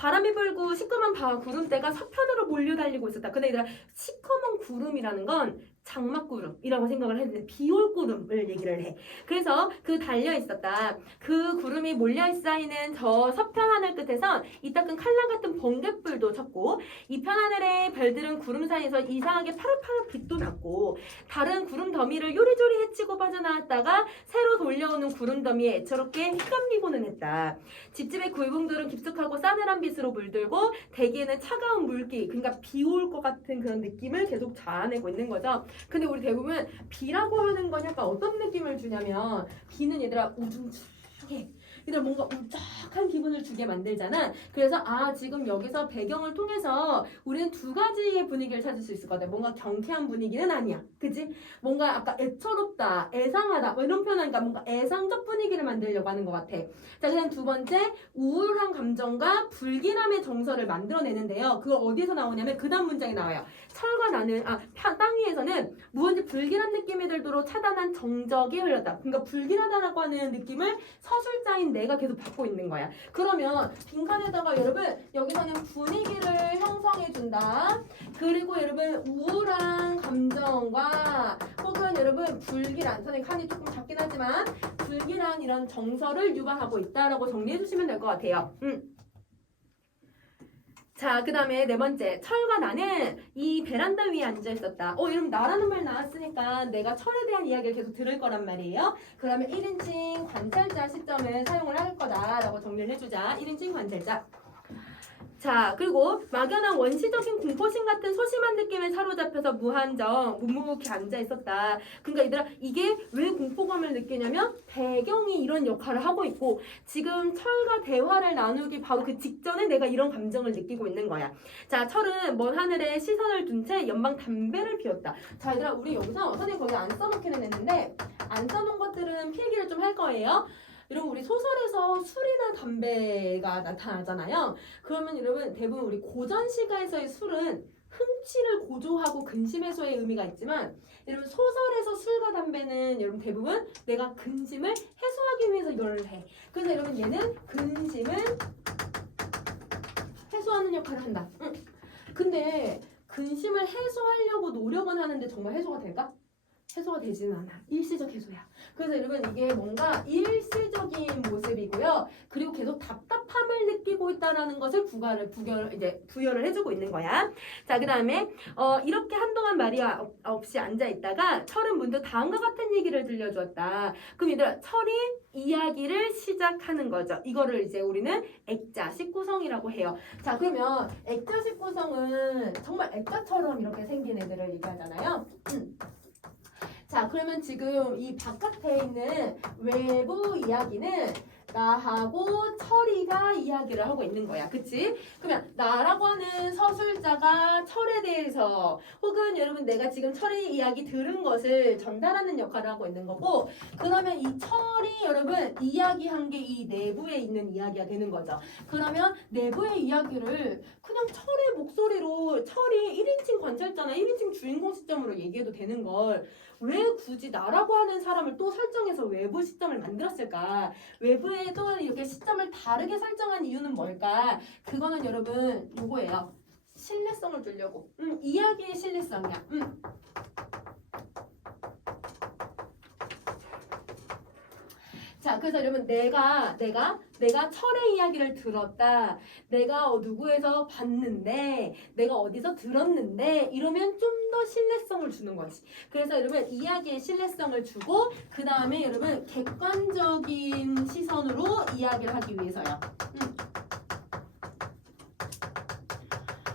바람이 불고 시커먼 구름대가 서편으로 몰려 달리고 있었다. 근데 얘들아, 시커먼 구름이라는 건 장막구름이라고 생각을 했는데 비올 구름을 얘기를 해. 그래서 그 달려 있었다. 그 구름이 몰려 쌓이는 저 서편 하늘 끝에선 이따금 칼날 같은 번갯불도 쳤고, 이 편 하늘의 별들은 구름 사이에서 이상하게 파릇파릇 빛도 났고, 다른 구름 더미를 요리조리 헤치고 빠져나왔다가 새로 돌려오는 구름 더미에 애처롭게 휘감기고는 했다. 집집의 굴붕들은 깊숙하고 싸늘한 빛으로 물들고 대기에는 차가운 물기, 그러니까 비 올 것 같은 그런 느낌을 계속 자아내고 있는 거죠. 근데 우리 대부분 비라고 하는 건 약간 어떤 느낌을 주냐면, 비는 얘들아 우중충해. 얘들아 뭔가 울적한 기분을 주게 만들잖아. 그래서 지금 여기서 배경을 통해서 우리는 두 가지의 분위기를 찾을 수 있을 것 같아. 뭔가 경쾌한 분위기는 아니야. 그치? 뭔가 아까 애처롭다, 애상하다 뭐 이런 표현하니까 뭔가 애상적 분위기를 만들려고 하는 것 같아. 자, 그다음 두 번째, 우울한 감정과 불길함의 정서를 만들어내는데요. 그걸 어디서 나오냐면 그 다음 문장에 나와요. 철과 나는 땅 위에서는 무언지 불길한 느낌이 들도록 차단한 정적이 흘렀다. 그러니까 불길하다라고 하는 느낌을 서술자인 내가 계속 받고 있는 거야. 그러면 빈칸에다가 여러분 여기서는 분위기를 형성해 준다. 그리고 여러분 우울한 감정과 혹은 여러분 불길한, 선생님 칸이 조금 작긴 하지만 불길한 이런 정서를 유발하고 있다라고 정리해 주시면 될 것 같아요. 자, 그 다음에 네 번째, 철과 나는 이 베란다 위에 앉아 있었다. 여러분 나라는 말 나왔으니까 내가 철에 대한 이야기를 계속 들을 거란 말이에요. 그러면 1인칭 관찰자 시점을 사용을 할 거다라고 정리를 해주자. 1인칭 관찰자. 자, 그리고 막연한 원시적인 공포심 같은 소심한 느낌에 사로잡혀서 무한정 묵묵히 앉아 있었다. 그러니까 얘들아, 이게 왜 공포감을 느끼냐면 배경이 이런 역할을 하고 있고 지금 철과 대화를 나누기 바로 그 직전에 내가 이런 감정을 느끼고 있는 거야. 자, 철은 먼 하늘에 시선을 둔 채 연방 담배를 피웠다. 자, 얘들아, 우리 여기서 선생님 거기 안 써놓기는 했는데 안 써놓은 것들은 필기를 좀 할 거예요. 여러분, 우리 소설에서 술이나 담배가 나타나잖아요. 그러면 여러분 대부분 우리 고전 시가에서의 술은 흥취를 고조하고 근심 해소의 의미가 있지만, 여러분 소설에서 술과 담배는 여러분 대부분 내가 근심을 해소하기 위해서 이걸 해. 그래서 여러분 얘는 근심을 해소하는 역할을 한다. 근데 근심을 해소하려고 노력은 하는데 정말 해소가 될까? 해소가 되지는 않아. 일시적 해소야. 그래서 여러분 이게 뭔가 일시적인 모습이고요. 그리고 계속 답답함을 느끼고 있다는 것을 부여를 해주고 있는 거야. 자, 그 다음에 이렇게 한동안 말이 없이 앉아 있다가 철은 문득 다음과 같은 얘기를 들려주었다. 그럼 얘들아, 철이 이야기를 시작하는 거죠. 이거를 이제 우리는 액자식 구성이라고 해요. 자, 그러면 액자식 구성은 정말 액자처럼 이렇게 생긴 애들을 얘기하잖아요. 자, 그러면 지금 이 바깥에 있는 외부 이야기는 나하고 철이가 이야기를 하고 있는 거야. 그치? 그러면 나라고 하는 서술자가 철에 대해서 혹은 여러분 내가 지금 철의 이야기 들은 것을 전달하는 역할을 하고 있는 거고, 그러면 이 철이 여러분 이야기한 게 이 내부에 있는 이야기가 되는 거죠. 그러면 내부의 이야기를 그냥 철의 목소리로, 철이 1인칭 관찰자나 1인칭 주인공 시점으로 얘기해도 되는 걸 왜 굳이 나라고 하는 사람을 또 설정해서 외부 시점을 만들었을까? 외부에도 이렇게 시점을 다르게 설정한 이유는 뭘까? 그거는 여러분 요거예요. 신뢰성을 주려고. 이야기의 신뢰성이야. 자, 그래서 여러분 내가 철의 이야기를 들었다. 내가 누구에서 봤는데, 내가 어디서 들었는데 이러면 좀 더 신뢰성을 주는 거지. 그래서 여러분 이야기의 신뢰성을 주고 그 다음에 여러분 객관적인 시선으로 이야기를 하기 위해서요.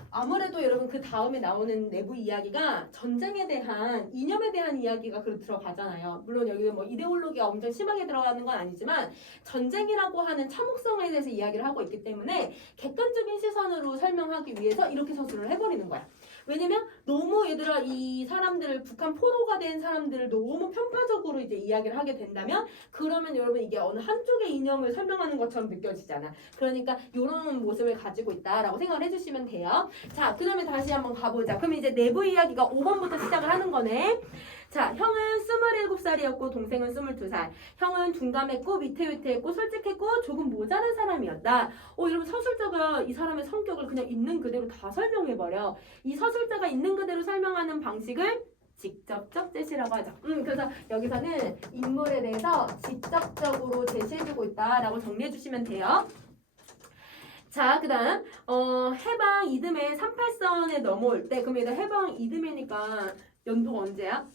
아무래도 여러분 그 다음에 나오는 내부 이야기가 전쟁에 대한 이념에 대한 이야기가 들어가잖아요. 물론 여기 뭐 이데올로기가 엄청 심하게 들어가는 건 아니지만 전쟁이라고 하는 참혹성에 대해서 이야기를 하고 있기 때문에 객관적인 시선으로 설명하기 위해서 이렇게 서술을 해버리는 거야. 왜냐면 너무 얘들아 이 사람들을, 북한 포로가 된 사람들을 너무 편파적으로 이제 이야기를 하게 된다면 그러면 여러분 이게 어느 한쪽의 이념을 설명하는 것처럼 느껴지잖아. 그러니까 이런 모습을 가지고 있다라고 생각을 해주시면 돼요. 자, 그러면 다시 한번 가보자. 그럼 이제 내부 이야기가 5번부터 시작을 하는 거네. 자, 형은 27살이었고 동생은 22살. 형은 둔감했고 위태위태했고 솔직했고 조금 모자란 사람이었다. 여러분 서술자가 이 사람의 성격을 그냥 있는 그대로 다 설명해버려. 이 서술자가 있는 그대로 설명하는 방식을 직접적 제시라고 하죠. 그래서 여기서는 인물에 대해서 직접적으로 제시해주고 있다라고 정리해주시면 돼요. 자, 그 다음 해방 이듬해 38선에 넘어올 때 그럼 얘들 해방 이듬해니까 연도가 언제야?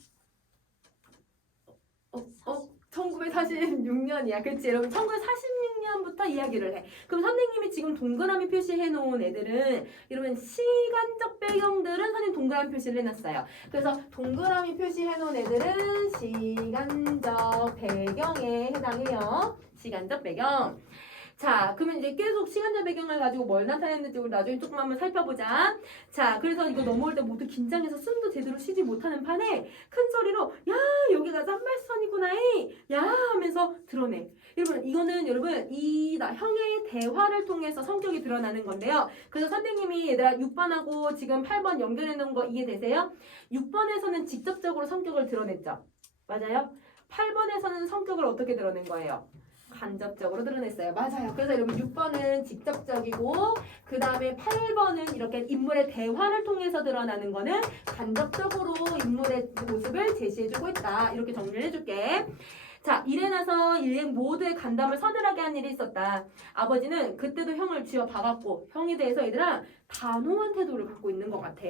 1946년이야. 그치? 여러분 1946년부터 이야기를 해. 그럼 선생님이 지금 동그라미 표시해 놓은 애들은 여러분 시간적 배경들은 선생님 동그라미 표시를 해놨어요. 그래서 동그라미 표시해 놓은 애들은 시간적 배경에 해당해요. 시간적 배경. 자, 그러면 이제 계속 시간적 배경을 가지고 뭘 나타냈는지 우리 나중에 조금 한번 살펴보자. 자, 그래서 이거 넘어올 때 모두 긴장해서 숨도 제대로 쉬지 못하는 판에 큰 소리로 야, 여기가 짠말선이구나 야 하면서 드러내. 여러분 이거는 여러분 형의 대화를 통해서 성격이 드러나는 건데요. 그래서 선생님이 얘들아 6번하고 지금 8번 연결해 놓은 거 이해되세요? 6번에서는 직접적으로 성격을 드러냈죠. 맞아요? 8번에서는 성격을 어떻게 드러낸 거예요? 간접적으로 드러냈어요. 맞아요. 그래서 여러분 6번은 직접적이고 그 다음에 8번은 이렇게 인물의 대화를 통해서 드러나는 거는 간접적으로 인물의 모습을 제시해주고 있다. 이렇게 정리를 해줄게. 자, 이래 나서 일행 모두의 간담을 서늘하게 한 일이 있었다. 아버지는 그때도 형을 쥐어 박았고 형에 대해서 얘들아 단호한 태도를 갖고 있는 것 같아.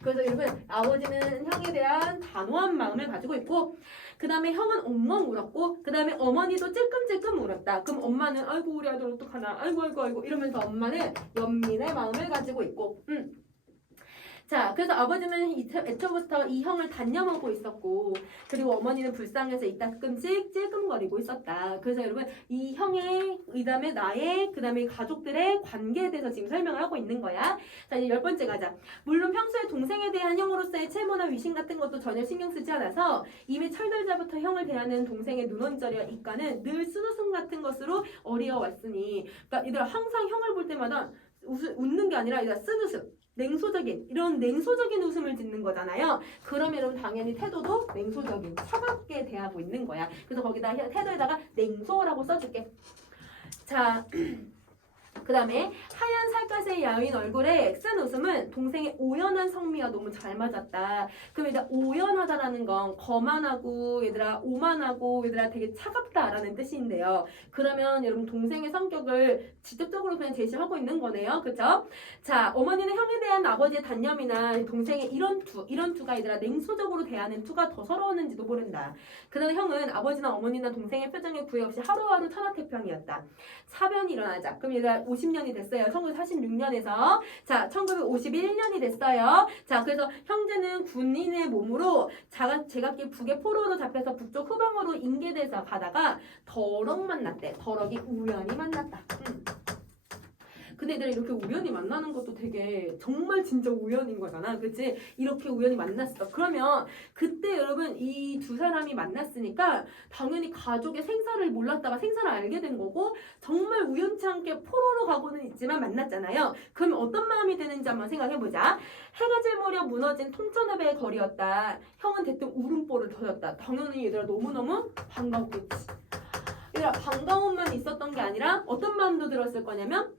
그래서 여러분 아버지는 형에 대한 단호한 마음을 가지고 있고 그 다음에 형은 엉엉 울었고 그 다음에 어머니도 찔끔찔끔 울었다. 그럼 엄마는 아이고 우리 아들 어떡하나 아이고 이러면서 엄마는 연민의 마음을 가지고 있고 자, 그래서 아버지는 애초부터 이 형을 단념하고 있었고 그리고 어머니는 불쌍해서 이따끔씩 찔끔거리고 있었다. 그래서 여러분 이 형의 그 다음에 나의 그 다음에 가족들의 관계에 대해서 지금 설명을 하고 있는 거야. 자, 이제 10번째 가자. 물론 평소에 동생에 대한 형으로서의 체모나 위신 같은 것도 전혀 신경 쓰지 않아서 이미 철들자부터 형을 대하는 동생의 눈언저리와 입가는 늘 쓴웃음 같은 것으로 어리어왔으니 그러니까 얘들아 항상 형을 볼 때마다 웃는 게 아니라 얘들아 쓴웃음 이런 냉소적인 웃음을 짓는 거잖아요. 그러면 여러분 당연히 태도도 냉소적인 차갑게 대하고 있는 거야. 그래서 거기다 태도에다가 냉소라고 써줄게. 자, 그 다음에 하얀 살갗의 야윈 얼굴에 쓴 웃음은 동생의 오연한 성미와 너무 잘 맞았다. 그럼 얘들아 오연하다라는 건 거만하고 얘들아 오만하고 얘들아 되게 차갑다라는 뜻인데요. 그러면 여러분 동생의 성격을 직접적으로 그냥 제시하고 있는 거네요. 그쵸? 자, 어머니는 형에 대한 아버지의 단념이나 동생의 이런 투가 얘들아 냉소적으로 대하는 투가 더 서러웠는지도 모른다. 그러나 형은 아버지나 어머니나 동생의 표정에 구애 없이 하루하루 천하태평이었다. 사변이 일어나자. 그럼 얘들아 50년이 됐어요. 1946년에서 자 1951년이 됐어요. 자 그래서 형제는 군인의 몸으로 제각기 북의 포로로 잡혀서 북쪽 후방으로 인계돼서 가다가 더럭 만났대. 더럭이 우연히 만났다. 근데 얘들아 이렇게 우연히 만나는 것도 되게 정말 진짜 우연인 거잖아. 그치? 이렇게 우연히 만났어. 그러면 그때 여러분 이 두 사람이 만났으니까 당연히 가족의 생사를 몰랐다가 생사를 알게 된 거고 정말 우연치 않게 포로로 가고는 있지만 만났잖아요. 그러면 어떤 마음이 드는지 한번 생각해보자. 해가 질 무렵 무너진 통천읍의 거리였다. 형은 대뜸 울음보를 터졌다. 당연히 얘들아 너무너무 반가웠겠지. 얘들아 반가움만 있었던 게 아니라 어떤 마음도 들었을 거냐면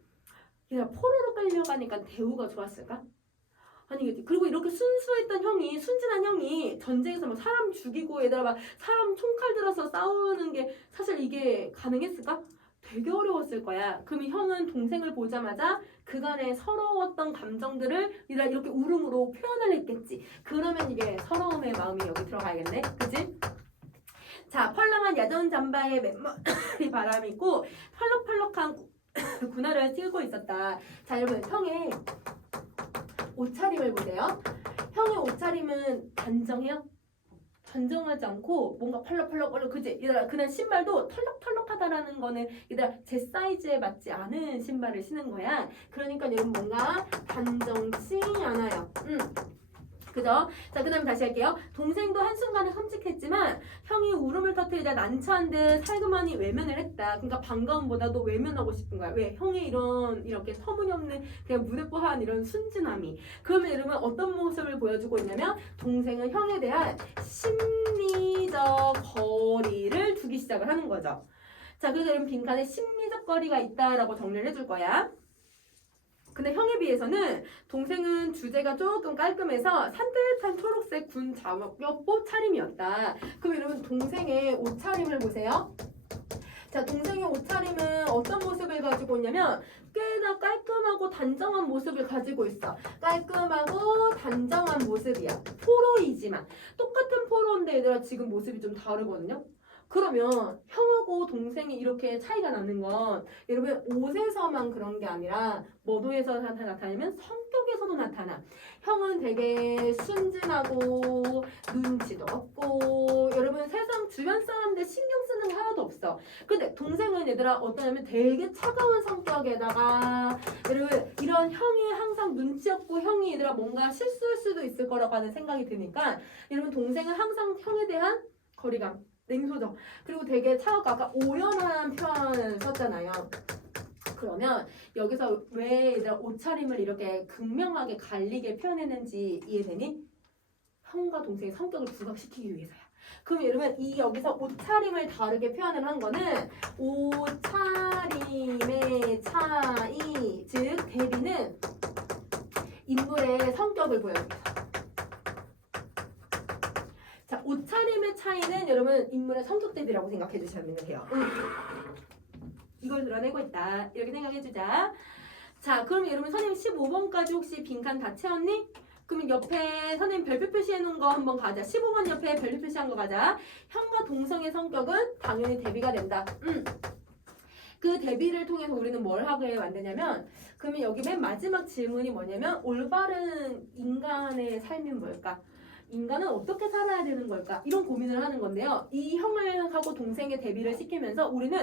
얘들아 포로로 끌려가니까 대우가 좋았을까? 아니겠지. 그리고 이렇게 순수했던 형이 순진한 형이 전쟁에서 막 사람 죽이고 얘들아 막 사람 총칼 들어서 싸우는 게 사실 이게 가능했을까? 되게 어려웠을 거야. 그러면 형은 동생을 보자마자 그간의 서러웠던 감정들을 얘들아 이렇게 울음으로 표현을 했겠지. 그러면 이게 서러움의 마음이 여기 들어가야겠네. 그치? 자, 펄렁한 야전 잠바에 맨머리 바람이 있고 펄럭펄럭한 군화를 찌고 있었다. 자 여러분 형의 옷차림을 보세요. 형의 옷차림은 단정해요? 단정하지 않고 뭔가 펄럭펄럭 그지? 얘들아 그냥 신발도 털럭털럭하다라는 거는 얘들아 제 사이즈에 맞지 않은 신발을 신은 거야. 그러니까 여러분 뭔가 단정치 않아요. 그죠? 그쵸? 자, 그 다음에 다시 할게요. 동생도 한순간에 흠칫했지만 형이 울음을 터뜨리자 난처한 듯 살그머니 외면을 했다. 그러니까 반가움보다도 외면하고 싶은 거야. 왜? 형의 이렇게 터무니없는 그냥 무대뽀한 이런 순진함이. 그러면 여러분 어떤 모습을 보여주고 있냐면 동생은 형에 대한 심리적 거리를 두기 시작을 하는 거죠. 자, 그래서 여러분 빈칸에 심리적 거리가 있다라고 정리를 해줄 거야. 근데 형에 비해서는 동생은 주제가 조금 깔끔해서 산뜻한 초록색 군 작업 차림이었다. 그럼 여러분 동생의 옷차림을 보세요. 자, 동생의 옷차림은 어떤 모습을 가지고 있냐면 꽤나 깔끔하고 단정한 모습을 가지고 있어. 깔끔하고 단정한 모습이야. 포로이지만 똑같은 포로인데 얘들아 지금 모습이 좀 다르거든요. 그러면 형하고 동생이 이렇게 차이가 나는 건 여러분 옷에서만 그런 게 아니라 뭐도에서 나타나면 성격에서도 나타나. 형은 되게 순진하고 눈치도 없고 여러분 세상 주변 사람들 신경 쓰는 거 하나도 없어. 근데 동생은 얘들아 어떠냐면 되게 차가운 성격에다가 여러분 이런 형이 항상 눈치 없고 형이 얘들아 뭔가 실수할 수도 있을 거라고 하는 생각이 드니까 여러분 동생은 항상 형에 대한 거리감 냉소적 그리고 되게 차갑고 아까 오연한 표현을 썼잖아요. 그러면 여기서 왜 얘들아 옷차림을 이렇게 극명하게 갈리게 표현했는지 이해되니? 형과 동생의 성격을 부각시키기 위해서야. 그럼 여러분 이 여기서 옷차림을 다르게 표현을 한 거는 옷차림의 차이 즉 대비는 인물의 성격을 보여줍니다. 자, 옷차림의 차이는 여러분 인물의 성격 대비라고 생각해 주시면 돼요. 이걸 드러내고 있다. 이렇게 생각해주자. 자, 그럼 여러분 선생님 15번까지 혹시 빈칸 다 채웠니? 그러면 옆에 선생님 별표 표시해 놓은 거 한번 가자. 15번 옆에 별표 표시한 거 가자. 형과 동성의 성격은 당연히 대비가 된다. 그 대비를 통해서 우리는 뭘 하게 만드냐면 그러면 여기 맨 마지막 질문이 뭐냐면 올바른 인간의 삶은 뭘까? 인간은 어떻게 살아야 되는 걸까? 이런 고민을 하는 건데요. 이 형을 하고 동생의 대비를 시키면서 우리는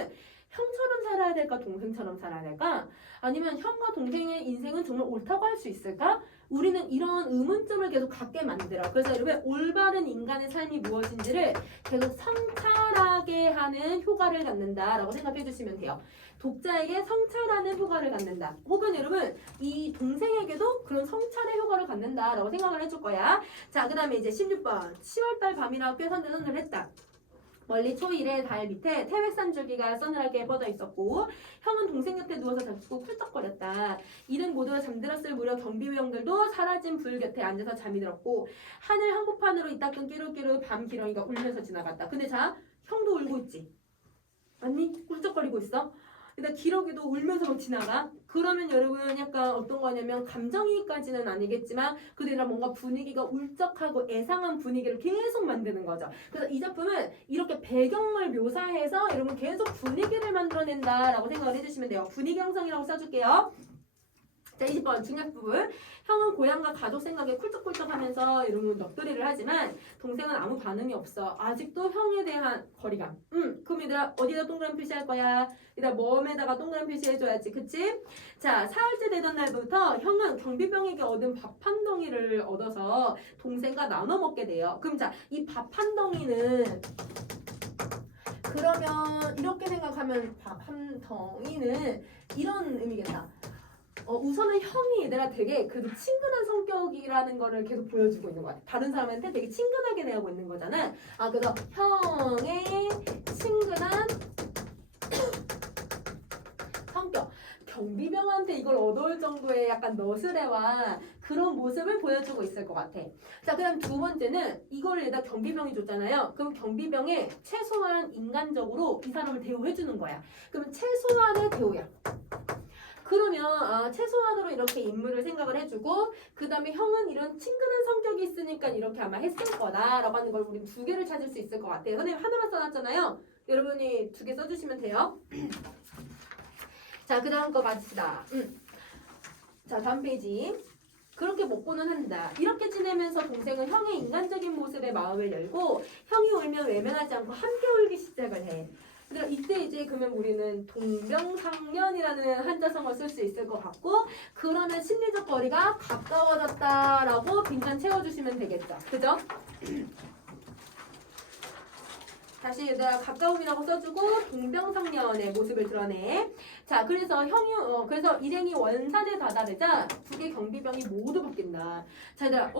형처럼 살아야 될까? 동생처럼 살아야 될까? 아니면 형과 동생의 인생은 정말 옳다고 할 수 있을까? 우리는 이런 의문점을 계속 갖게 만들어. 그래서 여러분 올바른 인간의 삶이 무엇인지를 계속 성찰하게 하는 효과를 갖는다라고 생각해 주시면 돼요. 독자에게 성찰하는 효과를 갖는다. 혹은 여러분 이 동생에게도 그런 성찰의 효과를 갖는다라고 생각을 해줄 거야. 자, 그 다음에 이제 16번 10월달 밤이라 꽤 선을 했다. 멀리 초일의 달 밑에 태백산 줄기가 서늘하게 뻗어 있었고 형은 동생 곁에 누워서 잠시고 쿨떡거렸다. 이른 모두 잠들었을 무렵 경비병들도 사라진 불 곁에 앉아서 잠이 들었고 하늘 한복판으로 이따금 끼룩끼룩 밤 기러기가 울면서 지나갔다. 근데 자, 형도 울고 있지? 맞니? 꿀쩍거리고 있어? 근데 기러기도 울면서 막 지나가. 그러면 여러분 약간 어떤 거냐면 감정이입까지는 아니겠지만 그들이랑 뭔가 분위기가 울적하고 애상한 분위기를 계속 만드는 거죠. 그래서 이 작품은 이렇게 배경을 묘사해서 여러분 계속 분위기를 만들어낸다라고 생각을 해주시면 돼요. 분위기 형성이라고 써줄게요. 자, 20번 중요한 부분. 형은 고향과 가족 생각에 쿨쩍쿨쩍하면서 여러분 넋두리를 하지만 동생은 아무 반응이 없어. 아직도 형에 대한 거리감. 그럼 얘들아 어디다 동그라미 표시할 거야? 얘들아 몸에다가 동그라미 표시해줘야지. 그치? 자, 사흘째 되던 날부터 형은 경비병에게 얻은 밥 한 덩이를 얻어서 동생과 나눠 먹게 돼요. 그럼 자, 이 밥 한 덩이는 그러면 이렇게 생각하면 밥 한 덩이는 이런 의미겠다. 우선은 형이 얘들아 되게 그래도 친근한 성격이라는 거를 계속 보여주고 있는 것 같아. 다른 사람한테 되게 친근하게 대하고 있는 거잖아. 아, 그래서 형의 친근한 성격. 경비병한테 이걸 얻어올 정도의 약간 너스레와 그런 모습을 보여주고 있을 것 같아. 자, 그 다음 두 번째는 이걸 얘다 경비병이 줬잖아요. 그럼 경비병에 최소한 인간적으로 이 사람을 대우해주는 거야. 그러면 최소한의 대우야. 그러면 최소한으로 이렇게 인물을 생각을 해주고 그 다음에 형은 이런 친근한 성격이 있으니까 이렇게 아마 했을 거다라고 하는 걸 우리 두 개를 찾을 수 있을 것 같아요. 선생님 하나만 써놨잖아요. 여러분이 두 개 써주시면 돼요. 자, 그 다음 거 맞읍시다. 자, 다음 페이지. 그렇게 먹고는 한다. 이렇게 지내면서 동생은 형의 인간적인 모습에 마음을 열고 형이 울면 외면하지 않고 함께 울기 시작을 해. 그러니까 이때 이제 그러면 우리는 동병상련이라는 한자성을 쓸 수 있을 것 같고 그러면 심리적 거리가 가까워졌다라고 빈칸 채워주시면 되겠죠. 그죠? 다시 얘들아 가까움이라고 써주고 동병상련의 모습을 드러내. 자, 그래서 그래서 일행이 원산에 다다르자 두 개 경비병이 모두 바뀐다. 자, 얘들아,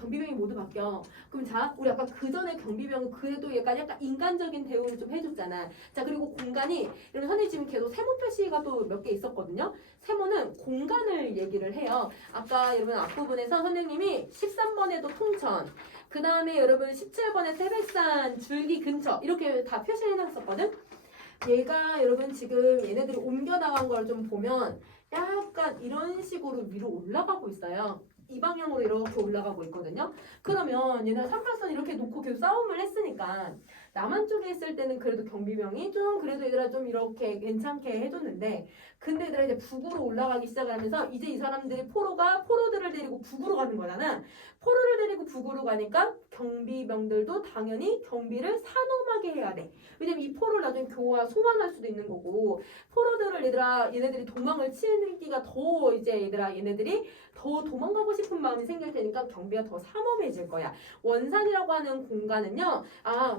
경비병이 모두 바뀌어. 그럼 자, 우리 아까 그 전에 경비병은 그래도 약간 인간적인 대우를 좀 해줬잖아. 자, 그리고 공간이 여러분 선생님 지금 계속 세모 표시가 또 몇 개 있었거든요. 세모는 공간을 얘기를 해요. 아까 여러분 앞부분에서 선생님이 13번에도 통천. 그 다음에 여러분 17번에 태백산 줄기 근처 이렇게 다 표시해놨었거든. 얘가 여러분 지금 얘네들이 옮겨 나간 걸 좀 보면 약간 이런 식으로 위로 올라가고 있어요. 이 방향으로 이렇게 올라가고 있거든요. 그러면 얘네가 3팔선 이렇게 놓고 계속 싸움을 했으니까 남한 쪽에 있을 때는 그래도 경비병이 좀 그래도 얘들아 좀 이렇게 괜찮게 해줬는데 근데 얘들아 이제 북으로 올라가기 시작을 하면서 이제 이 사람들이 포로들을 데리고 북으로 가는 거잖아. 포로를 데리고 북으로 가니까 경비병들도 당연히 경비를 산엄하게 해야 돼. 왜냐면 이 포로를 나중에 소환할 수도 있는 거고 포로들을 얘네들이 도망을 치기가 더 이제 얘네들이 더 도망가고 싶은 마음이 생길 테니까 경비가 더 삼엄해질 거야. 원산이라고 하는 공간은요.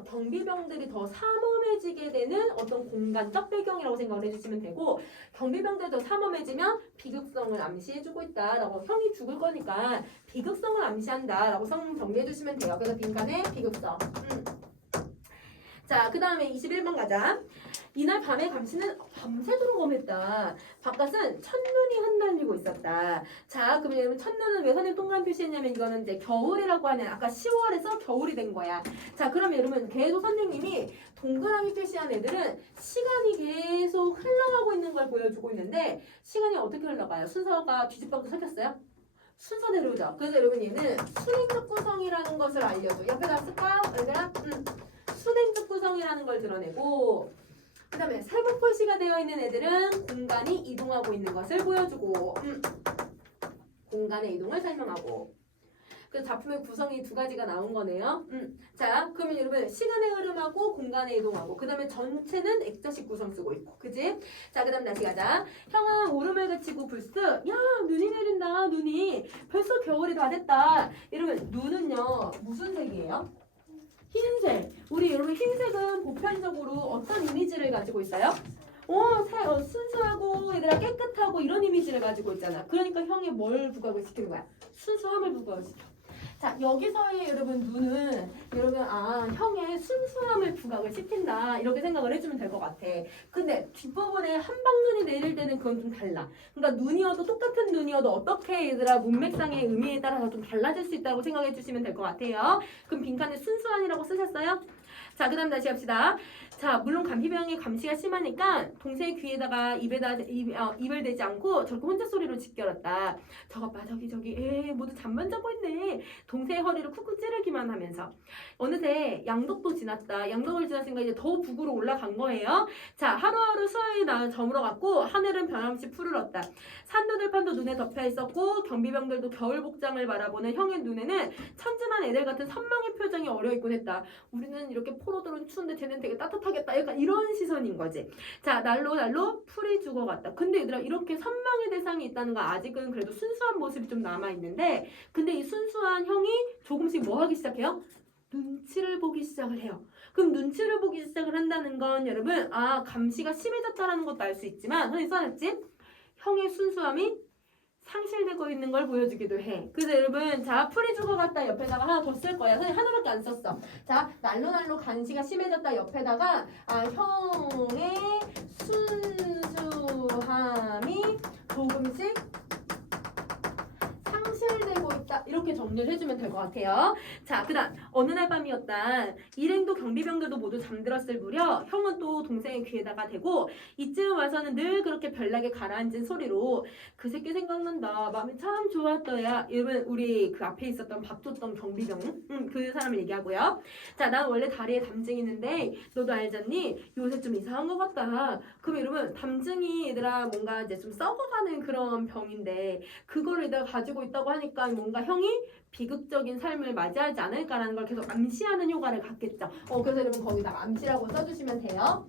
경비병들이 더 삼엄해지게 되는 어떤 공간적 배경이라고 생각을 해주시면 되고 경비병들이 더 삼엄해지면 비극성을 암시해주고 있다라고 형이 죽을 거니까 비극성을 암시한다라고 정리해주시면 돼요. 그래서 빈칸에 비극성. 자, 그 다음에 21번 가자. 이날 밤에 감시는 밤새도록 엄했다. 바깥은 첫눈이 흩날리고 있었다. 자, 그러면 여러분 첫눈은 왜 선생님 동그란 표시했냐면 이거는 이제 겨울이라고 하는 아까 10월에서 겨울이 된 거야. 자, 그러면 여러분 계속 선생님이 동그라미 표시한 애들은 시간이 계속 흘러가고 있는 걸 보여주고 있는데 시간이 어떻게 흘러가요? 순서가 뒤집어서 섞였어요? 순서대로죠. 그래서 여러분 얘는 수행적 구성이라는 것을 알려줘. 옆에다 쓸까? 얘들아? 수행적 구성이라는 걸 드러내고 그 다음에 세부 표시가 되어 있는 애들은 공간이 이동하고 있는 것을 보여주고 공간의 이동을 설명하고 그래서 작품의 구성이 두 가지가 나온 거네요. 자, 그러면 여러분 시간의 흐름하고 공간의 이동하고 그 다음에 전체는 액자식 구성 쓰고 있고 그지? 자, 그 다음 다시 가자. 형아 오름을 그치고 불스 야 눈이 내린다. 눈이 벌써 겨울이 다 됐다. 여러분 눈은요 무슨 색이에요? 흰색. 우리 여러분 흰색은 보편적으로 어떤 이미지를 가지고 있어요? 순수하고 얘들아 깨끗하고 이런 이미지를 가지고 있잖아. 그러니까 형이 뭘 부각을 시키는 거야? 순수함을 부각을 시켜. 자, 여기서의 여러분 눈은 여러분 형의 순수함을 부각을 시킨다 이렇게 생각을 해주면 될 것 같아. 근데 뒷부분에 한방눈이 내릴 때는 그건 좀 달라. 그러니까 눈이어도 똑같은 눈이어도 어떻게 얘들아 문맥상의 의미에 따라서 좀 달라질 수 있다고 생각해 주시면 될 것 같아요. 그럼 빈칸에 순수한이라고 쓰셨어요? 자, 그 다음 다시 합시다. 자, 물론 감기병의 감시가 심하니까 동생의 귀에다가 입을 대지 않고 저렇게 혼자 소리로 지켜렸다. 저것 봐, 저기, 모두 잠만 자고 있네. 동생의 허리를 쿡쿡 찌르기만 하면서. 어느새 양덕도 지났다. 양덕을 지났으니까 이제 더 북으로 올라간 거예요. 자, 하루하루 수화에 저물어갔고 하늘은 변함없이 푸르렀다. 산도들판도 눈에 덮여 있었고 경비병들도 겨울 복장을 바라보는 형의 눈에는 천진한 애들 같은 선망의 표정이 어려있곤 했다. 우리는 이렇게 포로들은 추운데 쟤는 되게 따뜻하겠다. 약간 이런 시선인 거지. 자, 날로 풀이 죽어갔다. 근데 얘들아 이렇게 선망의 대상이 있다는 거 아직은 그래도 순수한 모습이 좀 남아있는데 근데 이 순수한 형이 조금씩 뭐 하기 시작해요? 눈치를 보기 시작을 해요. 그럼 눈치를 보기 시작을 한다는 건 여러분 감시가 심해졌다는 것도 알 수 있지만 선생님 써놨지? 형의 순수함이 상실되고 있는 걸 보여주기도 해. 그래서 여러분 자 풀이 죽어갔다 옆에다가 하나 더 쓸 거야. 선생님 하나밖에 안 썼어. 자 날로 감시가 심해졌다 옆에다가 형의 순수함이 조금씩 상실되고 있다. 이렇게 정리를 해주면 될 것 같아요. 자, 그 다음 어느 날 밤이었다. 일행도 경비병들도 모두 잠들었을 무렵 형은 또 동생의 귀에다가 대고 이쯤 와서는 늘 그렇게 별나게 가라앉은 소리로 그 새끼 생각난다. 마음이 참 좋았더야. 여러분 우리 그 앞에 있었던 밥 줬던 경비병 그 사람을 얘기하고요. 자, 난 원래 다리에 담증이 있는데 너도 알잖니? 요새 좀 이상한 것 같다. 그럼 여러분 담증이 얘들아 뭔가 이제 좀 썩어가는 그런 병인데 그거를 내가 가지고 있다고 하니까 뭔가 형이 비극적인 삶을 맞이하지 않을까라는 걸 계속 암시하는 효과를 갖겠죠. 그래서 여러분 거기다가 암시라고 써주시면 돼요.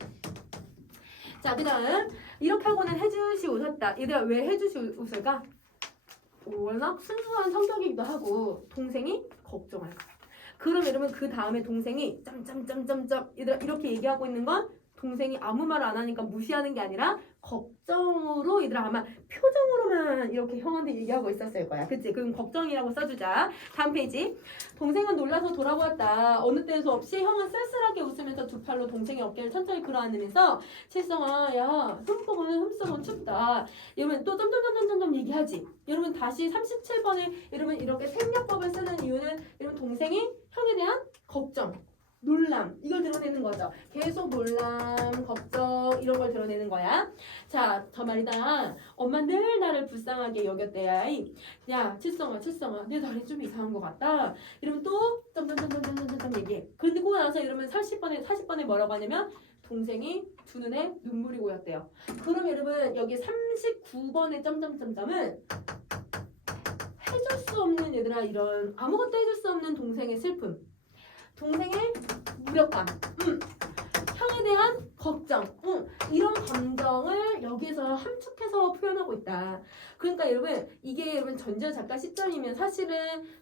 자, 그 다음 이렇게 하고는 해주시 웃었다. 얘들아 왜 해주시 웃을까? 워낙 순수한 성격이기도 하고 동생이 걱정할 거야. 그럼 여러분 그 다음에 동생이 점점점점점 얘들아 이렇게 얘기하고 있는 건 동생이 아무 말 안 하니까 무시하는 게 아니라 걱정으로 얘들아 아마 표정으로만 이렇게 형한테 얘기하고 있었을 거야. 그치? 그럼 걱정이라고 써주자. 다음 페이지. 동생은 놀라서 돌아보았다. 어느 때에서 없이 형은 쓸쓸하게 웃으면서 두 팔로 동생의 어깨를 천천히 끌어안으면서 칠성아 야 흠뻑은 춥다. 이러면 또 점점점점점 얘기하지. 여러분 다시 37번에 여러분 이렇게 생략법을 쓰는 이유는 여러분 동생이 형에 대한 걱정 놀람 이걸 드러내는 거죠. 계속 놀람, 걱정 이런 걸 드러내는 거야. 자, 저 말이다. 엄마 늘 나를 불쌍하게 여겼대야. 야, 칠성아, 내 다리 좀 이상한 것 같다. 이러면 또 점점점점점점 얘기해. 그리고 나서 이러면 40번에 뭐라고 하냐면 동생이 두 눈에 눈물이 고였대요. 그럼 여러분 여기 39번의 점점점점은 해줄 수 없는 얘들아 이런 아무것도 해줄 수 없는 동생의 슬픔. 동생의 무력감, 형에 대한 걱정, 이런 감정을 여기서 함축해서 표현하고 있다. 그러니까 여러분 이게 여러분 전지현 작가 시점이면 사실은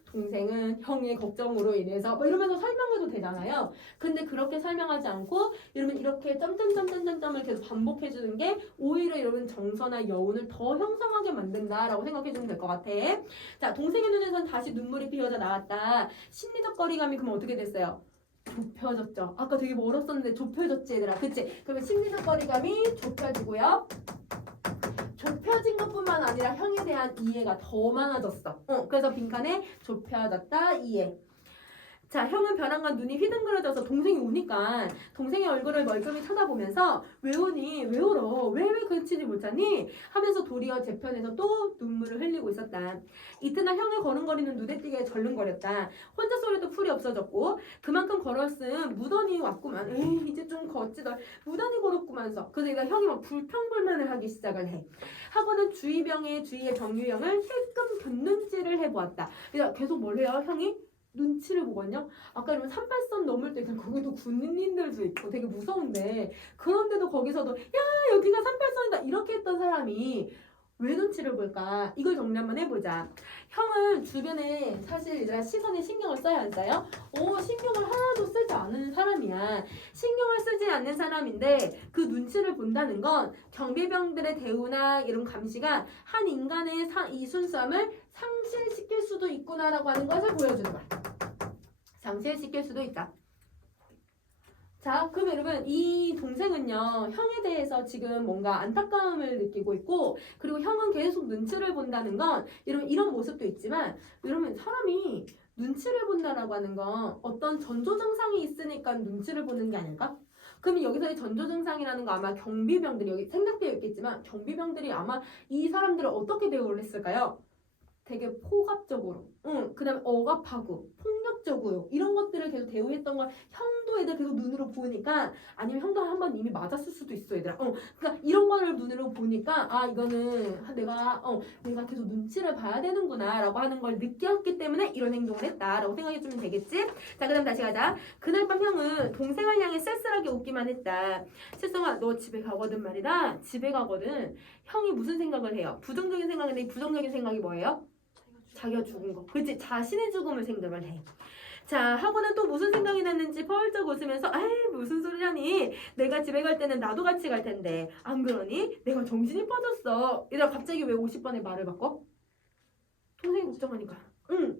동생은 형의 걱정으로 인해서 뭐 이러면서 설명해도 되잖아요. 근데 그렇게 설명하지 않고 여러분 이렇게 점점점점점점을 계속 반복해주는 게 오히려 여러분 정서나 여운을 더 형성하게 만든다라고 생각해주면 될 것 같아. 자, 동생의 눈에선 다시 눈물이 피어져 나왔다. 심리적 거리감이 그럼 어떻게 됐어요? 좁혀졌죠. 아까 되게 멀었었는데 좁혀졌지 얘들아. 그치? 그러면 심리적 거리감이 좁혀지고요. 좁혀진 것뿐만 아니라 형에 대한 이해가 더 많아졌어. 그래서 빈칸에 좁혀졌다 이해. 자, 형은 벼랑간 눈이 휘둥그레져서 동생이 우니까 동생의 얼굴을 멀끔히 쳐다보면서 왜 우니? 왜 울어? 왜 그치지 못하니? 하면서 도리어 제 편에서 또 눈물을 흘리고 있었다. 이튿날 형의 걸음걸이는 눈에 띄게 절름거렸다. 혼자 소리도 풀이 없어졌고 그만큼 걸었음 무던히 왔구만. 에이 이제 좀 걷지덜 무던히 걸었구만서. 그래서 얘가 형이 막 불평불만을 하기 시작을 해. 하고는 주의의 정유형을 힐끔 곁눈질을 해보았다. 그러니까 계속 뭘 해요? 형이? 눈치를 보거든요. 아까 이러면 38선 넘을 때 그냥 거기도 군인들도 있고 되게 무서운데 그런데도 거기서도 야 여기가 38선이다 이렇게 했던 사람이 왜 눈치를 볼까? 이걸 정리 한번 해보자. 형은 주변에 사실 얘들아 시선에 신경을 써야 안 써요? 신경을 하나도 쓰지 않는 사람이야. 신경을 쓰지 않는 사람인데 그 눈치를 본다는 건 경비병들의 대우나 이런 감시가 한 인간의 이 순수함을 상실시킬 수도 있구나라고 하는 것을 보여주는 거야. 상실시킬 수도 있다. 자, 그럼 여러분 이 동생은요 형에 대해서 지금 뭔가 안타까움을 느끼고 있고 그리고 형은 계속 눈치를 본다는 건 이런 모습도 있지만 여러분 사람이 눈치를 본다라고 하는 건 어떤 전조 증상이 있으니까 눈치를 보는 게 아닐까? 그러면 여기서의 전조 증상이라는 거 아마 경비병들이 여기 생략되어 있겠지만 경비병들이 아마 이 사람들을 어떻게 대우를 했을까요? 되게 포갑적으로, 그 다음에 억압하고 폭력적으로 이런 것들을 계속 대우했던 걸 형도 애들 계속 눈으로 보니까 아니면 형도 한번 이미 맞았을 수도 있어 얘들아. 그러니까 이런 거를 눈으로 보니까 아 이거는 내가 계속 눈치를 봐야 되는구나라고 하는 걸 느꼈기 때문에 이런 행동을 했다라고 생각해주면 되겠지? 자 그다음 다시 가자. 그날 밤 형은 동생을 향해 쓸쓸하게 웃기만 했다. 칠성아 너 집에 가거든 말이다. 집에 가거든. 형이 무슨 생각을 해요? 부정적인 생각인데 이 부정적인 생각이 뭐예요? 자기가 죽은 거. 그렇지? 자신의 죽음을 생각을 해. 자, 하고는 또 무슨 생각이 났는지 펄쩍 웃으면서 에이 무슨 소리라니. 내가 집에 갈 때는 나도 같이 갈 텐데. 안 그러니? 내가 정신이 빠졌어. 이러다 갑자기 왜 50번에 말을 바꿔? 동생이 걱정하니까.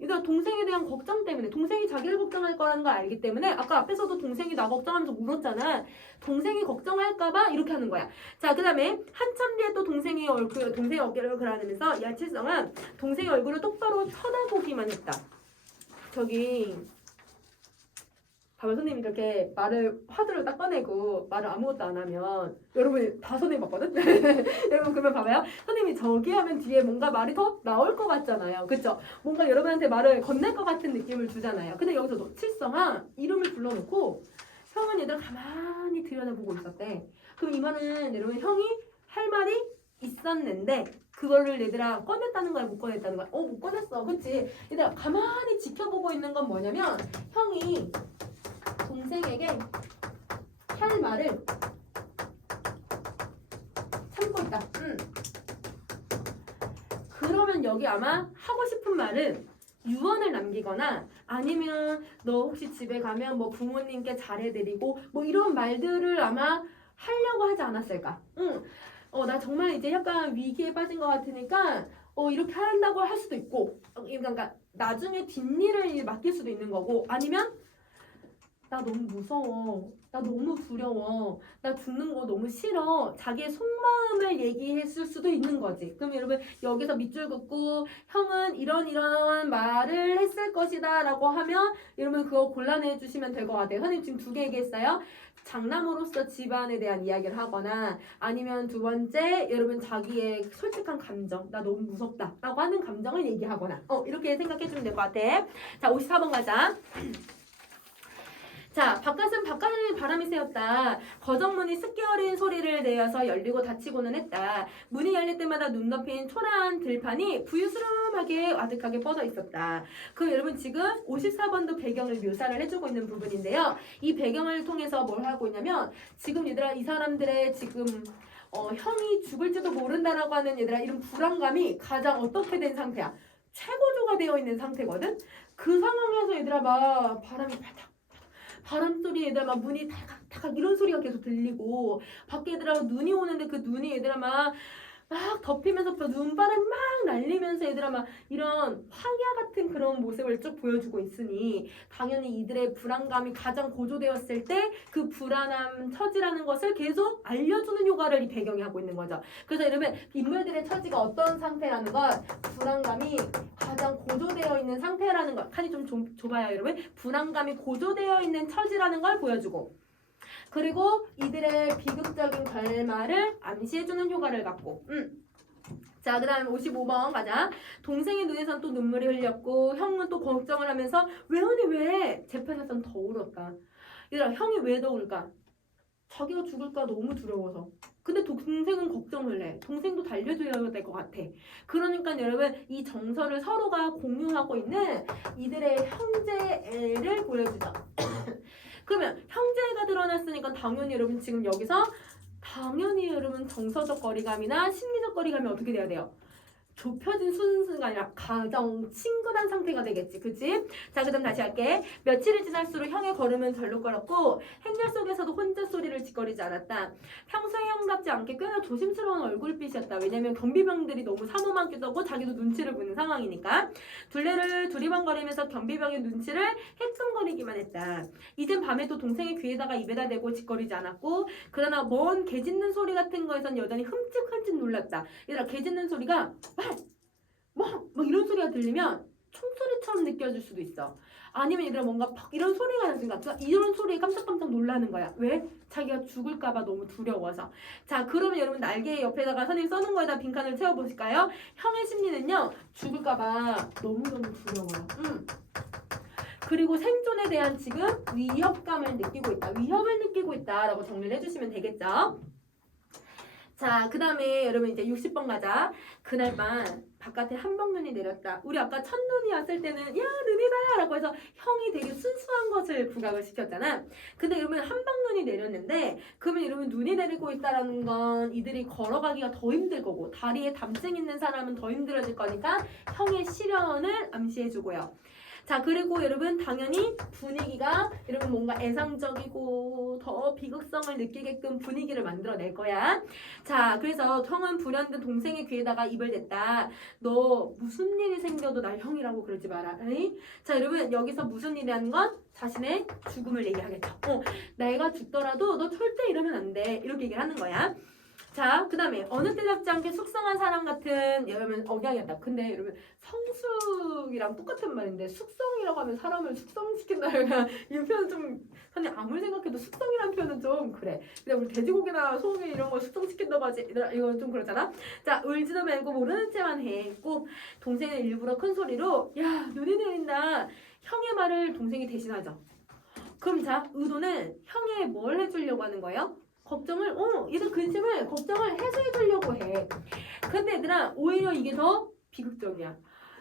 이거 동생에 대한 걱정 때문에 동생이 자기를 걱정할 거라는 걸 알기 때문에 아까 앞에서도 동생이 나 걱정하면서 울었잖아. 동생이 걱정할까봐 이렇게 하는 거야. 자, 그 다음에 한참 뒤에 또 동생의 어깨를 그라면서 야 칠성아 동생의 얼굴을 똑바로 쳐다보기만 했다. 저기 봐봐 선생님이 이렇게 화두를 딱 꺼내고 말을 아무것도 안 하면 여러분이 다 선생님 봤거든? 여러분 그러면 봐봐요. 선생님이 저기 하면 뒤에 뭔가 말이 더 나올 것 같잖아요. 그쵸? 뭔가 여러분한테 말을 건넬 것 같은 느낌을 주잖아요. 근데 여기서 칠성아 이름을 불러놓고 형은 얘들 가만히 들여다보고 있었대. 그럼 이 말은 여러분 형이 할 말이 있었는데 그거를 얘들아 꺼냈다는 거야 못 꺼냈다는 거야? 못 꺼냈어. 그치? 얘들아 가만히 지켜보고 있는 건 뭐냐면 형이 동생에게 할 말을 참고 있다. 그러면 여기 아마 하고 싶은 말은 유언을 남기거나 아니면 너 혹시 집에 가면 뭐 부모님께 잘해드리고 뭐 이런 말들을 아마 하려고 하지 않았을까? 나 정말 이제 약간 위기에 빠진 것 같으니까 이렇게 한다고 할 수도 있고 그러니까 나중에 뒷일을 맡길 수도 있는 거고 아니면 나 너무 무서워. 나 너무 두려워. 나 죽는 거 너무 싫어. 자기의 속마음을 얘기했을 수도 있는 거지. 그럼 여러분 여기서 밑줄 긋고 형은 이런 말을 했을 것이다 라고 하면 여러분 그거 골라내 주시면 될 것 같아요. 선생님 지금 두 개 얘기했어요. 장남으로서 집안에 대한 이야기를 하거나 아니면 두 번째 여러분 자기의 솔직한 감정 나 너무 무섭다 라고 하는 감정을 얘기하거나 이렇게 생각해 주면 될 것 같아. 자 54번 가자. 자, 바깥은 바람이 새었다. 거정문이 습기 어린 소리를 내어서 열리고 닫히고는 했다. 문이 열릴 때마다 눈 덮인 초라한 들판이 부유스름하게 아득하게 뻗어 있었다. 그럼 여러분 지금 54번도 배경을 묘사를 해주고 있는 부분인데요. 이 배경을 통해서 뭘 하고 있냐면 지금 얘들아 이 사람들의 지금 형이 죽을지도 모른다라고 하는 얘들아 이런 불안감이 가장 어떻게 된 상태야? 최고조가 되어 있는 상태거든? 그 상황에서 얘들아 막 바람이 바람소리 얘들아 막 문이 탁탁 이런 소리가 계속 들리고 밖에 얘들아 눈이 오는데 그 눈이 얘들아 막 덮이면서 눈바람 막 날리면서 얘들아 막 이런 황야 같은 그런 모습을 쭉 보여주고 있으니 당연히 이들의 불안감이 가장 고조되었을 때 그 불안함 처지라는 것을 계속 알려주는 효과를 이 배경이 하고 있는 거죠. 그래서 여러분 인물들의 처지가 어떤 상태라는 것 불안감이 가장 고조되어 있는 상태라는 것 칸이 좀 좁아요 여러분. 불안감이 고조되어 있는 처지라는 걸 보여주고 그리고 이들의 비극적인 결말을 암시해주는 효과를 갖고 자, 그 다음에 55번 가자. 동생의 눈에선 또 눈물이 흘렸고 형은 또 걱정을 하면서 왜 언니 왜? 재판에선 더 울었다. 얘들아 형이 왜 더 울까? 자기가 죽을까 너무 두려워서. 근데 동생은 걱정을 해. 동생도 달려줘야 될 것 같아. 그러니까 여러분 이 정서를 서로가 공유하고 있는 이들의 형제애를 보여주죠. 그러면 형제가 드러났으니까 당연히 여러분 지금 여기서 당연히 여러분 정서적 거리감이나 심리적 거리감이 어떻게 돼야 돼요? 좁혀진 순수가 아니라 가정 친근한 상태가 되겠지 그치? 자 그다음 다시 할게. 며칠이 지날수록 형의 걸음은 덜룩거렸고 행렬 속에서도 혼자 소리를 짓거리지 않았다. 평소에 형답지 않게 꽤나 조심스러운 얼굴빛이었다. 왜냐면 경비병들이 너무 사모만 하고 자기도 눈치를 보는 상황이니까 둘레를 두리번거리면서 경비병의 눈치를 해끔거리기만 했다. 이젠 밤에도 동생의 귀에다가 입에다 대고 짓거리지 않았고 그러나 먼 개 짖는 소리 같은 거에선 여전히 흠칫흠칫 놀랐다. 얘들아 개 짖는 소리가 막 이런 소리가 들리면 총소리처럼 느껴질 수도 있어. 아니면 얘들아 뭔가 막 이런 소리가 나니까 이런 소리에 깜짝깜짝 놀라는 거야. 왜? 자기가 죽을까봐 너무 두려워서. 자 그러면 여러분 날개 옆에다가 선생님 써놓은 거에다 빈칸을 채워보실까요? 형의 심리는요 죽을까봐 너무너무 두려워요. 그리고 생존에 대한 지금 위협감을 느끼고 있다. 위협을 느끼고 있다라고 정리를 해주시면 되겠죠. 자, 그 다음에 여러분 이제 60번 가자. 그날 밤 바깥에 한방눈이 내렸다. 우리 아까 첫눈이 왔을 때는 야 눈이다 라고 해서 형이 되게 순수한 것을 부각을 시켰잖아. 근데 여러분 한방눈이 내렸는데 그러면 여러분 눈이 내리고 있다라는 건 이들이 걸어가기가 더 힘들 거고 다리에 담증 있는 사람은 더 힘들어질 거니까 형의 시련을 암시해주고요. 자 그리고 여러분 당연히 분위기가 여러분 뭔가 애상적이고 더 비극성을 느끼게끔 분위기를 만들어낼 거야. 자 그래서 형은 불현듯 동생의 귀에다가 입을 댔다. 너 무슨 일이 생겨도 날 형이라고 그러지 마라. 에이? 자 여러분 여기서 무슨 일이라는 건 자신의 죽음을 얘기하겠죠. 내가 죽더라도 너 절대 이러면 안 돼. 이렇게 얘기를 하는 거야. 자, 그 다음에 어느 때답지 않게 숙성한 사람 같은 여러분 억양이었다. 근데 여러분 성숙이랑 똑같은 말인데 숙성이라고 하면 사람을 숙성시킨다. 이 표현 좀 사실 아무리 생각해도 숙성이라는 표현은 좀 그래. 근데 우리 돼지고기나 소고기 이런 거 숙성시킨다고 하지 이건 좀 그렇잖아. 자, 울지도 말고 모르는 채만 해. 꼭 동생은 일부러 큰 소리로 야 눈이 내린다. 형의 말을 동생이 대신하죠. 그럼 자 의도는 형이 뭘 해주려고 하는 거예요? 걱정을 얘들 근심을 걱정을 해소해 주려고 해. 근데 얘들아 오히려 이게 더 비극적이야.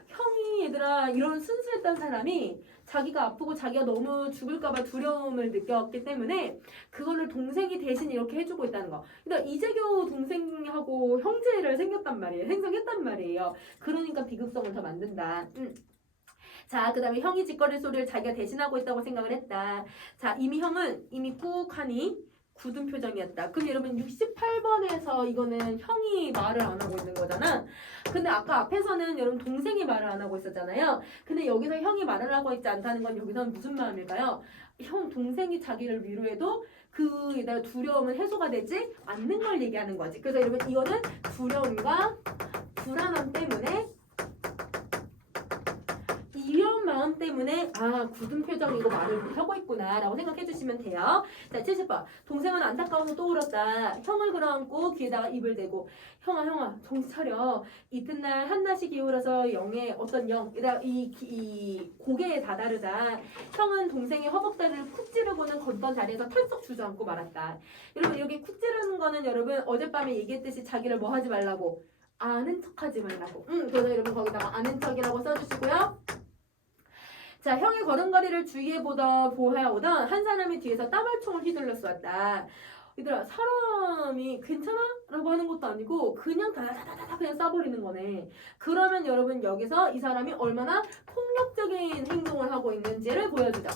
형이 얘들아 이런 순수했던 사람이 자기가 아프고 자기가 너무 죽을까봐 두려움을 느꼈기 때문에 그거를 동생이 대신 이렇게 해주고 있다는 거. 그러니까 이재교 동생하고 형제를 생성했단 말이에요. 그러니까 비극성을 더 만든다. 자, 그 다음에 형이 짓거릴 소리를 자기가 대신하고 있다고 생각을 했다. 자, 형은 이미 꾹하니 굳은 표정이었다. 그럼 여러분 68번에서 이거는 형이 말을 안 하고 있는 거잖아. 근데 아까 앞에서는 여러분 동생이 말을 안 하고 있었잖아요. 근데 여기서 형이 말을 하고 있지 않다는 건 여기서는 무슨 마음일까요? 동생이 자기를 위로해도 그에다 두려움은 해소가 되지 않는 걸 얘기하는 거지. 그래서 여러분 이거는 두려움과 불안함 때문에 이런 마음 때문에 굳은 표정이고 말을 하고 있구나 라고 생각해 주시면 돼요. 자, 70번. 동생은 안타까워서 또 울었다. 형을 끌어안고 귀에다가 입을 대고 형아 정신 차려. 이튿날 한낮이 기울어서 영의 어떤 이 고개에 다다르다. 형은 동생의 허벅다리를 쿡 찌르고는 걷던 자리에서 털썩 주저앉고 말았다. 여러분 이렇게 쿡 찌르는 거는 여러분 어젯밤에 얘기했듯이 자기를 뭐 하지 말라고 아는 척하지 말라고. 그래서 여러분 거기다가 아는 척이라고 써주시고요. 자, 형이 걸음걸이를 주위에 보하여 오던 한 사람이 뒤에서 따발총을 휘둘러 쏘았다. 얘들아, 사람이 괜찮아? 라고 하는 것도 아니고 그냥 다다다다 그냥 쏴버리는 거네. 그러면 여러분 여기서 이 사람이 얼마나 폭력적인 행동을 하고 있는지를 보여주자.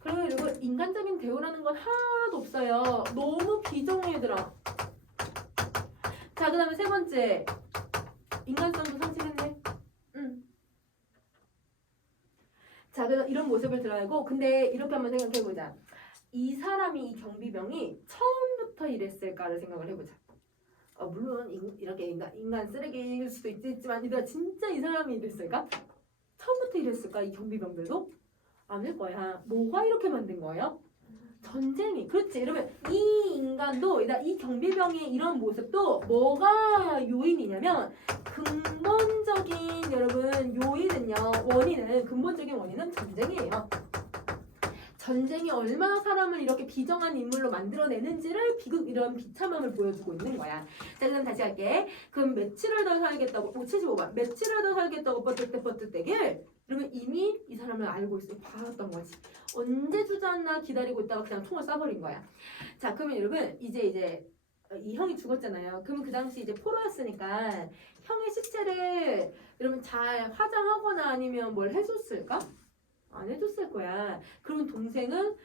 그리고 인간적인 대우라는 건 하나도 없어요. 너무 비정해 얘들아. 자, 그 다음에 세 번째. 인간성도 상실했네. 자, 그래서 이런 모습을 드러내고 근데 이렇게 한번 생각해보자. 이 사람이 이 경비병이 처음부터 이랬을까를 생각을 해보자. 물론 이렇게 인간 쓰레기일 수도 있지만 얘들아 진짜 이 사람이 이랬을까? 처음부터 이랬을까? 이 경비병들도? 아닐 거야. 뭐가 이렇게 만든 거예요? 전쟁이. 그렇지. 이러면 이 인간도 이 경비병의 이런 모습도 뭐가 요인이냐면 근본적인 여러분 요인은요. 근본적인 원인은 전쟁이에요. 전쟁이 얼마나 사람을 이렇게 비정한 인물로 만들어내는지를 이런 비참함을 보여주고 있는 거야. 자, 그럼 다시 할게. 그럼 며칠을 더 살겠다고 75번. 며칠을 더 살겠다고 뻗뜻대길 그러면 이미 이 사람을 알고 있어. 봐왔던 거지. 언제 주저앉나 기다리고 있다가 그냥 총을 쏴버린 거야. 자, 그러면 여러분 이제 이 형이 죽었잖아요. 그러면 그 당시 이제 포로였으니까 형의 시체를 여러분 잘 화장하거나 아니면 뭘 해줬을까? 안 해줬을 거야. 그러면 동생은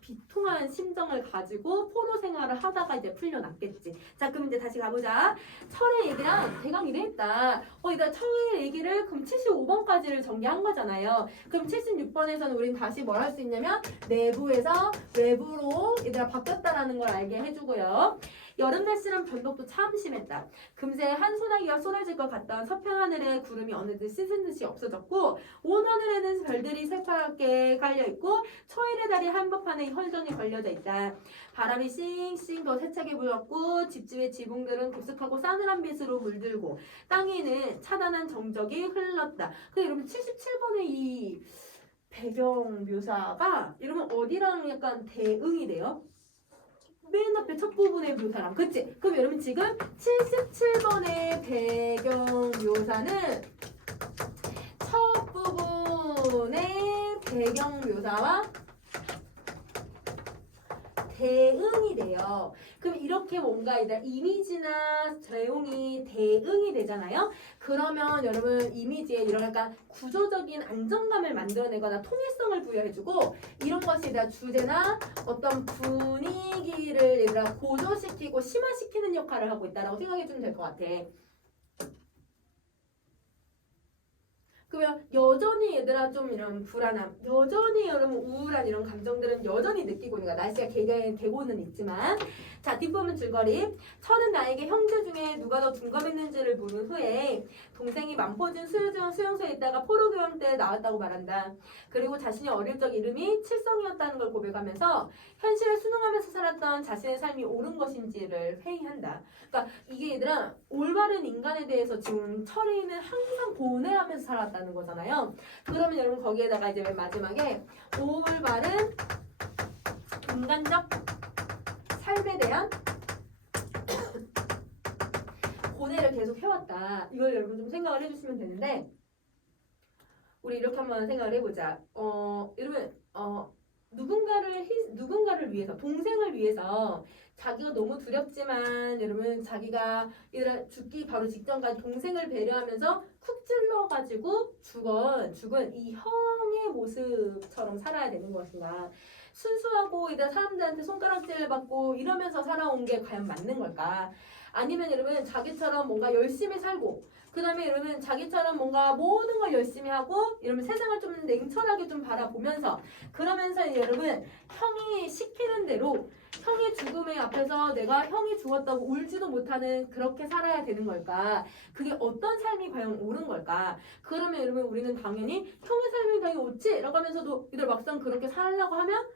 비통한 심정을 가지고 포로 생활을 하다가 이제 풀려났겠지. 자, 그럼 이제 다시 가보자. 철의 얘기랑 대강 이랬다. 철의 얘기를 그럼 75번까지를 전개한 거잖아요. 그럼 76번에서는 우린 다시 뭘 할 수 있냐면 내부에서 외부로 얘들아 바뀌었다라는 걸 알게 해주고요. 여름 날씨랑 변덕도 참 심했다. 금세 한 소나기가 쏟아질 것 같던 서편 하늘에 구름이 어느덧 씻은 듯이 없어졌고 온 하늘에는 별들이 새파랗게 깔려있고 초일의 달이 한복판에 혈전이 걸려져 있다. 바람이 싱싱 더 세차게 불었고 집집의 지붕들은 깊숙하고 싸늘한 빛으로 물들고 땅 위는 차단한 정적이 흘렀다. 근데 여러분 77번의 이 배경 묘사가 이러면 어디랑 약간 대응이 돼요? 맨 앞에 첫 부분의 묘사랑. 그치? 그럼 여러분 지금 77번의 배경 묘사는 첫 부분의 배경 묘사와 대응이 돼요. 그럼 이렇게 뭔가 이미지나 내용이 대응이 되잖아요. 그러면 여러분 이미지에 이런 약간 구조적인 안정감을 만들어내거나 통일성을 부여해주고 이런 것이 주제나 어떤 분위기를 고조시키고 심화시키는 역할을 하고 있다라고 생각해주면 될 것 같아. 그러면 여전히 얘들아 좀 이런 불안함, 여전히 여러분 우울한 이런 감정들은 여전히 느끼고 있는 거야. 날씨가 개고는 있지만. 자, 뒷부분 줄거리. 철은 나에게 형제 중에 누가 더 둔감했는지를 물은 후에 동생이 만포진 수용소에 있다가 포로교환 때 나왔다고 말한다. 그리고 자신이 어릴 적 이름이 칠성이었다는 걸 고백하면서 현실에 순응하면서 살았던 자신의 삶이 옳은 것인지를 회의한다. 그러니까 이게 얘들아 올바른 인간에 대해서 지금 철이는 항상 고뇌하면서 살았다는 거잖아요. 그러면 여러분 거기에다가 이제 맨 마지막에 올바른 인간적 삶에 대한 고뇌를 계속 해왔다. 이걸 여러분 좀 생각을 해주시면 되는데 우리 이렇게 한번 생각을 해보자. 여러분 누군가를 위해서 동생을 위해서 자기가 너무 두렵지만 여러분 자기가 죽기 바로 직전까지 동생을 배려하면서 쿡 찔러가지고 죽은 이 형의 모습처럼 살아야 되는 것인가? 순수하고 사람들한테 손가락질을 받고 이러면서 살아온 게 과연 맞는 걸까? 아니면 여러분 자기처럼 뭔가 열심히 살고 그 다음에 여러분 자기처럼 뭔가 모든 걸 열심히 하고 이러면 세상을 좀 냉철하게 좀 바라보면서 그러면서 여러분 형이 시키는 대로 형의 죽음의 앞에서 내가 형이 죽었다고 울지도 못하는 그렇게 살아야 되는 걸까? 그게 어떤 삶이 과연 옳은 걸까? 그러면 여러분 우리는 당연히 형의 삶이 당연히 옳지? 라고 하면서도 이들 막상 그렇게 살려고 하면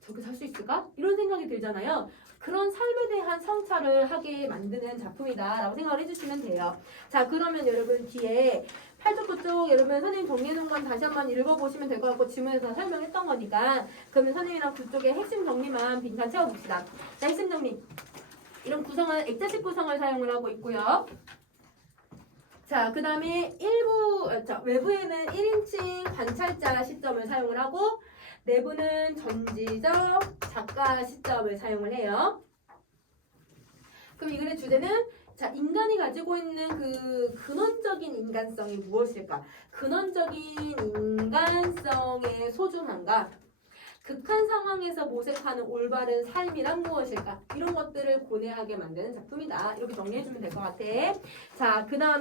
저렇게 살 수 있을까? 이런 생각이 들잖아요. 그런 삶에 대한 성찰을 하게 만드는 작품이다 라고 생각을 해주시면 돼요. 자 그러면 여러분 뒤에 8쪽 9쪽 여러분 선생님 정리해놓은 건 다시 한번 읽어보시면 될 것 같고 지문에서 다 설명했던 거니까 그러면 선생님이랑 그쪽에 핵심 정리만 빈칸 채워봅시다. 자 핵심 정리 이런 구성은 액자식 구성을 사용을 하고 있고요. 자 그 다음에 외부에는 1인칭 관찰자 시점을 사용을 하고 내부는 전지적 작가 시점을 사용을 해요. 그럼 이 글의 주제는 자 인간이 가지고 있는 그 근원적인 인간성이 무엇일까? 근원적인 인간성의 소중함과 극한 상황에서 모색하는 올바른 삶이란 무엇일까? 이런 것들을 고뇌하게 만드는 작품이다. 이렇게 정리해주면 될 것 같아. 자, 그 다음에